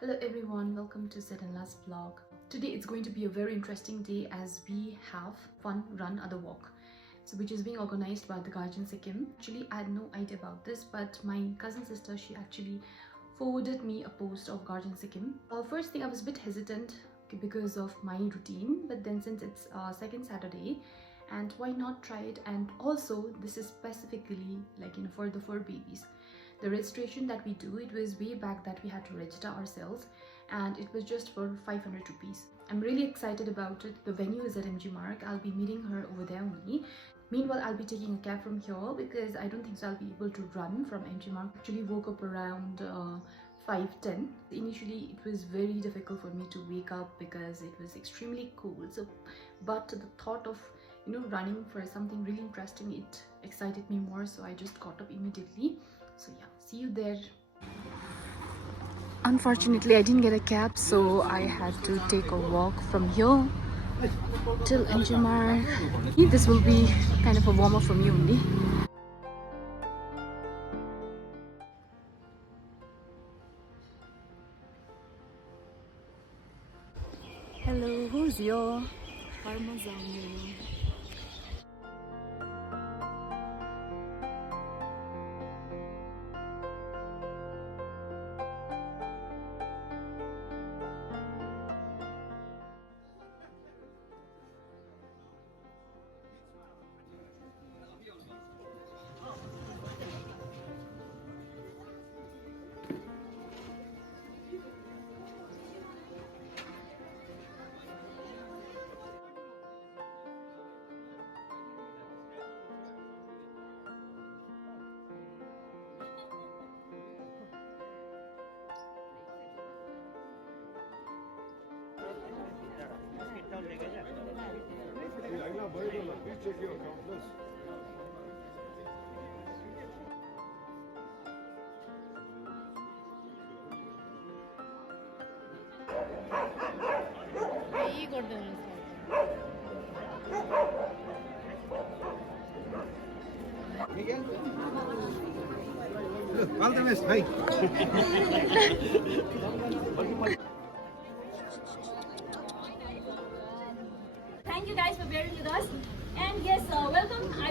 Hello everyone, welcome to Sid and Last vlog. Today it's going to be a very interesting day as we have fun run at the walk. So which is being organized by the GuardianSikkim. Actually I had no idea about this, but my cousin sister, she actually forwarded me a post of GuardianSikkim. First thing I was a bit hesitant because of my routine, but then since it's second Saturday and why not try it, and also this is specifically for the fur babies. The registration that we do, it was way back that we had to register ourselves and it was just for 500 rupees. I'm really excited about it. The venue is at MgMarg. I'll be meeting her over there only. Meanwhile, I'll be taking a cab from here because I don't think so I'll be able to run from MgMarg. Actually woke up around 5:10. Initially, it was very difficult for me to wake up because it was extremely cold. But the thought of running for something really interesting, it excited me more. So I just got up immediately. So yeah, see you there. Unfortunately, I didn't get a cab, so I had to take a walk from here till MgMarg. This will be kind of a warm-up for me only. Hello, who's your Parmesan? All the best. Hi. Thank you guys for bearing with us. And yes, I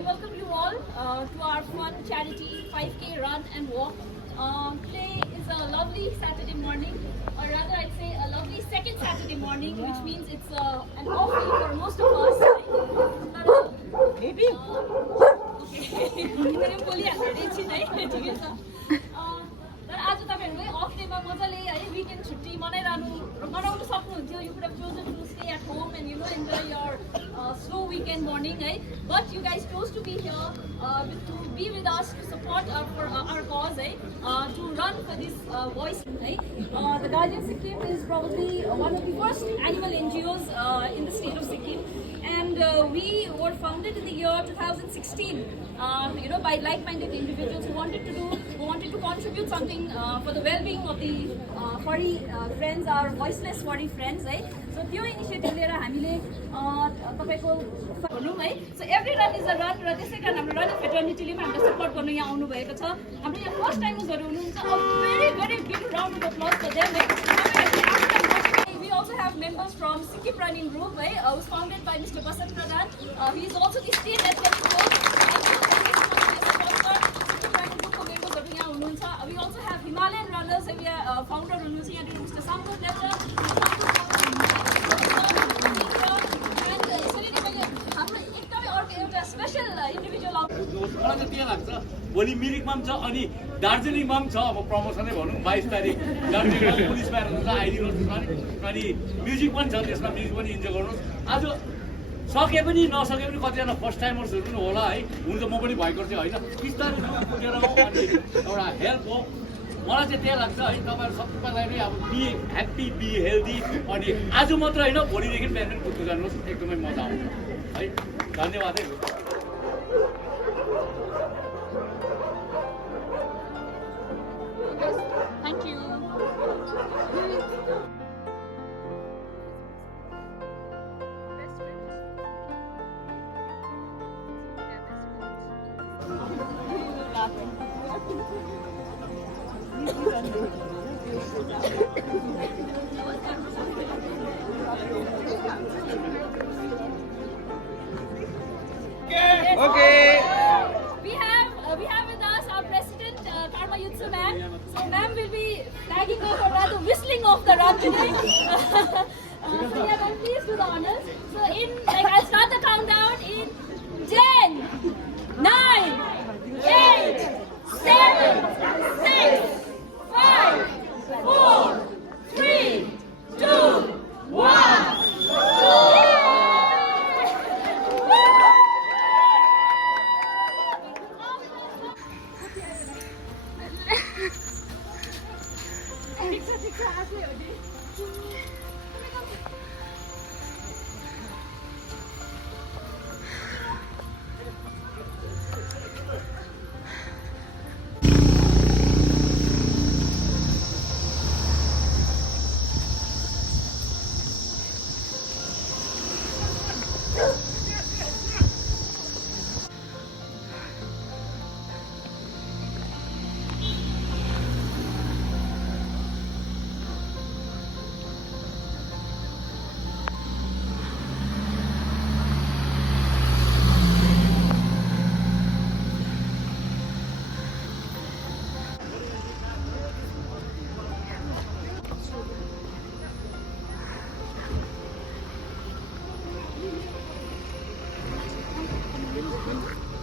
welcome you all to our fun charity 5K run and walk. Today is a lovely Saturday morning, or rather I'd say a lovely second Saturday morning, which means it's an off day for most of us. Maybe. तर आज तपाईहरुले of डेमा मजाले है weekend छुट्टी मनाउन सक्नुहुन्थ्यो. You could have chosen to stay at home and enjoy your slow weekend morning, है. But you guys chose to be here to be with us, to support for our cause, है, to run for this voice, है. The GuardianSikkim is probably one of the first animal NGOs in the state of Sikkim, and we were founded in the year 2016 by like-minded individuals who wanted to contribute something for the well-being of the furry friends, our voiceless furry friends, right? So त्यो initiative लिएर हामीले तपाईको भनौं है. So every run is a run, र त्यसैकारण हाम्रो running फेटर्निटीले पनि हामीलाई support गर्न यहाँ आउनु भएको छ. हाम्रो यहाँ फर्स्ट टाइमर्सहरु हुनुहुन्छ. A very very big round of applause for them. We also have members from Sikkim Running Group, who's founded by Mr. Basant Pradhan. He is also the state athletic coach. We also have Himalayan runners, we are founder Mr. Sampur Debra. And special individual. भोलि मिरिकमा पनि छ अनि दार्जिलिङमा पनि छ. अब प्रमोसनै भनौँ 22 तारिक दार्जिलिङमा पुलिस म्याराथन छ, आइदिनुहोस् अनि म्युजिक पनि छ, त्यसमा म्युजिक पनि इन्जोय गर्नुहोस्. आज सके पनि नसके पनि कतिजना फर्स्ट टाइमर्सहरू पनि होला है. हुन त म पनि भएको चाहिँ होइन, बिस्तारै पुगेर अनि एउटा हेल्प हो. मलाई चाहिँ त्यही लाग्छ है. तपाईँहरू सबैलाई नै अब बी ह्याप्पी, बी हेल्दी, अनि आज मात्र होइन भोलिदेखि बिहान पनि कुद्नु जानुहोस्, एकदमै मजा आउँछ है. धन्यवाद है. Thank you. Okay. We have with us our president, Karma Yutsu ma'am. So ma'am will be flagging off or rather whistling off the run today. So yeah, ma'am, please do the honors. So I'll start the countdown in 10, 9, 8, 7, 6, 5, 4, 3, 2, 1.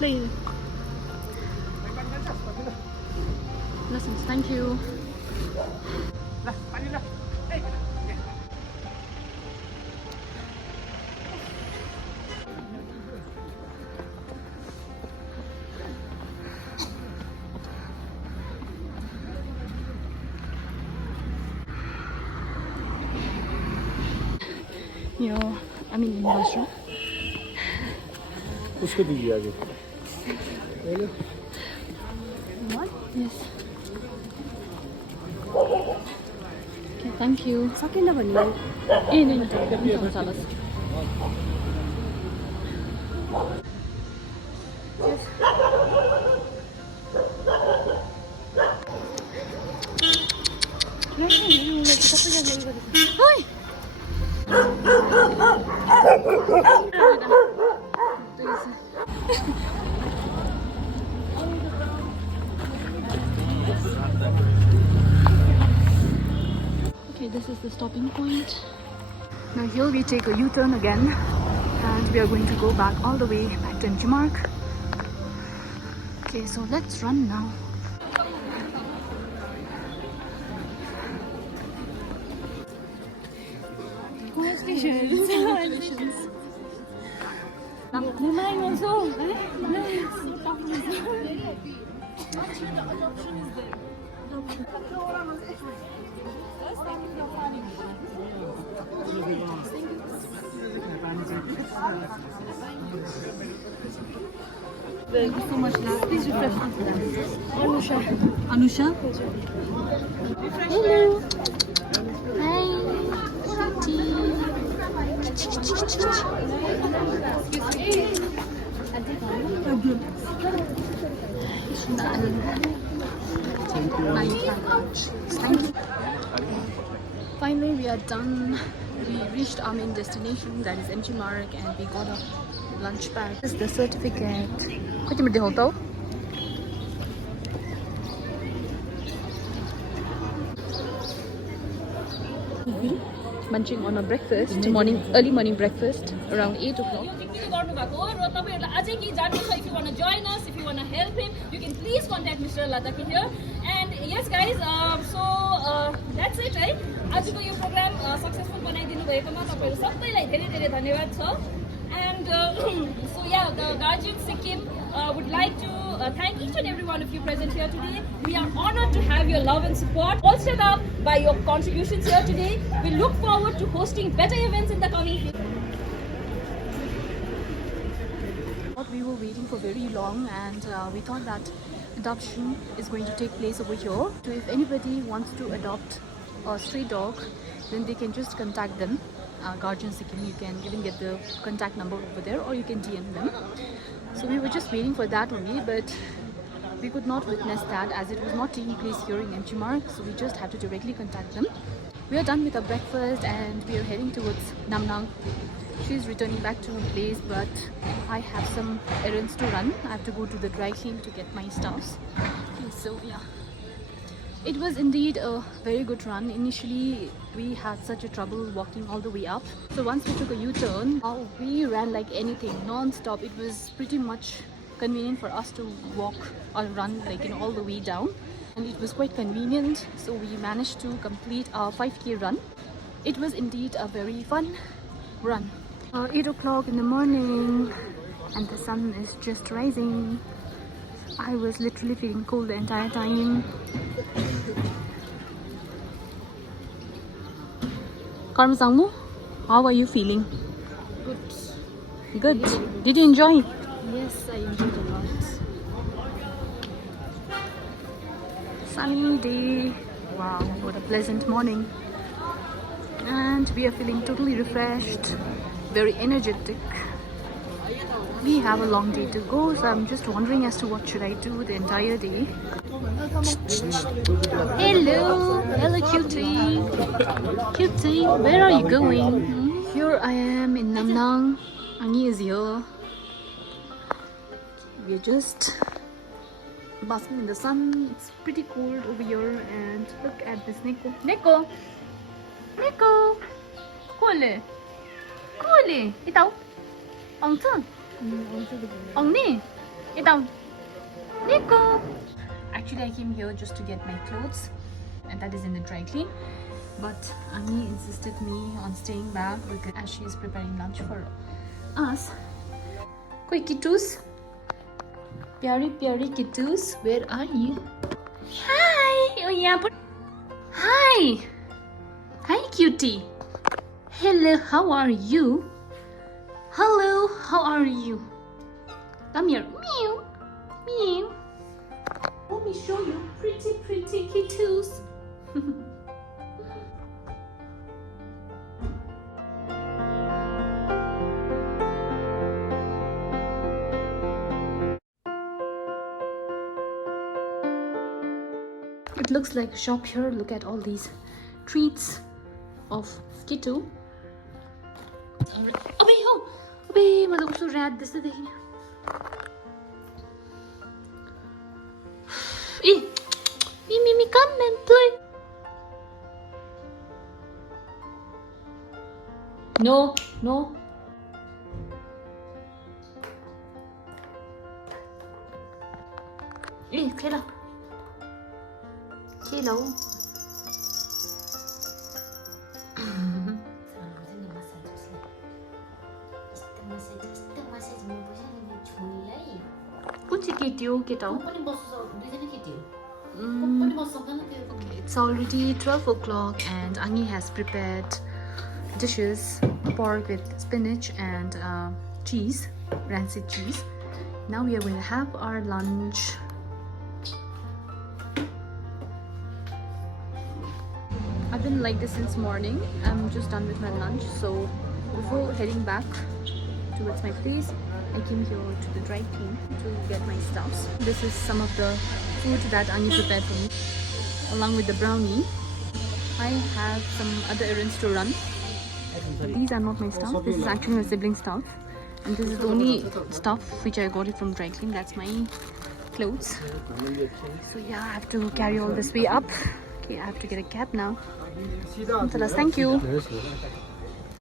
Play lessons. Thank you. I'm in Washroom. उसको दीजिए आगे What? Yes. Okay, thank you. सकेन भन्ने ए नहीं हुन्छ होला Oi! Okay, this is the stopping point. Now here we take a U-turn again and we are going to go back all the way back to MgMarg. Okay, so let's run now. Congratulations. Mine also. Thank you so much, love. Please refresh Anusha. Anusha? Hello. Hi. Thank you. Finally, we are done. We reached our main destination, that is MgMarg, and we got a lunch bag. This is the certificate. Kati mir dekhau tau? Munching on a breakfast, early morning breakfast around 8 o'clock. If you want to join us, if you want to help him, you can please contact Mr. Ladaki here. And yes guys, that's it, right? आजको यो programme successful बनाइदिनु भएकोमा तपाईहरु सबैलाई धेरै धेरै धन्यवाद छ. And so yeah, the GuardianSikkim would like to thank each and every one of you present here today. We are honored to have your love and support, bolstered up by your contributions here today. We look forward to hosting better events in the coming future. We were waiting for very long, and we thought that adoption is going to take place over here. So if anybody wants to adopt a stray dog, then they can just contact them. GuardianSikkim, you can even get the contact number over there, or you can DM them. So we were just waiting for that only, but we could not witness that as it was not taking place here in MgMarg, so we just have to directly contact them. We are done with our breakfast and we are heading towards Nam Nang. She's returning back to her place, but I have some errands to run. I have to go to the dry clean to get my stuffs. Okay, so yeah, it was indeed a very good run. Initially we had such a trouble walking all the way up, so once we took a U-turn, we ran like anything non-stop. It was pretty much convenient for us to walk or run like all the way down, and it was quite convenient, so we managed to complete our 5k run. It was indeed a very fun run. 8 o'clock in the morning and the sun is just rising. I was literally feeling cold the entire time. Karmasangmu, how are you feeling? Good. Good. Did you enjoy? Yes, I enjoyed a lot. Sunny day. Wow, what a pleasant morning. And we are feeling totally refreshed, very energetic. We have a long day to go, so I'm just wondering as to what should I do the entire day. Hello, hello cutie. Cutie, where are you going? Here I am in Nam Nang. Angi is here. We're just basking in the sun. It's pretty cold over here, and look at this Neko. Neko! Neko! Kole! Kole! Itaw! Ong Chun! Ong Ni! Itaw! Neko! Actually, I came here just to get my clothes, and that is in the dry clean. But Annie insisted me on staying back because as she is preparing lunch for us. Koi kittus? Pyari kittus, where are you? Hi! Oh yeah, hi! Hi cutie! Hello, how are you? Hello, how are you? Come here. Meow! Meow! Let me show you pretty kittus. It looks like a shop here. Look at all these treats of Skittle. Abey, oh! Abey, I look so rad. This is the thing. Mimi, come and play. No. Hello. Hello. Okay, it's already 12 o'clock and Angi has prepared dishes, pork with spinach and cheese, rancid cheese. Now we are going to have our lunch. I've been like this since morning. I'm just done with my lunch, so before heading back towards my place, I came here to the dry clean to get my stuffs. This is some of the food that Annie prepared for me, along with the brownie. I have some other errands to run. But these are not my stuff. This is actually my sibling's stuff, and this is the only stuff which I got it from dry clean. That's my clothes. So yeah, I have to carry all this way up. Okay, I have to get a cab now. Thank you.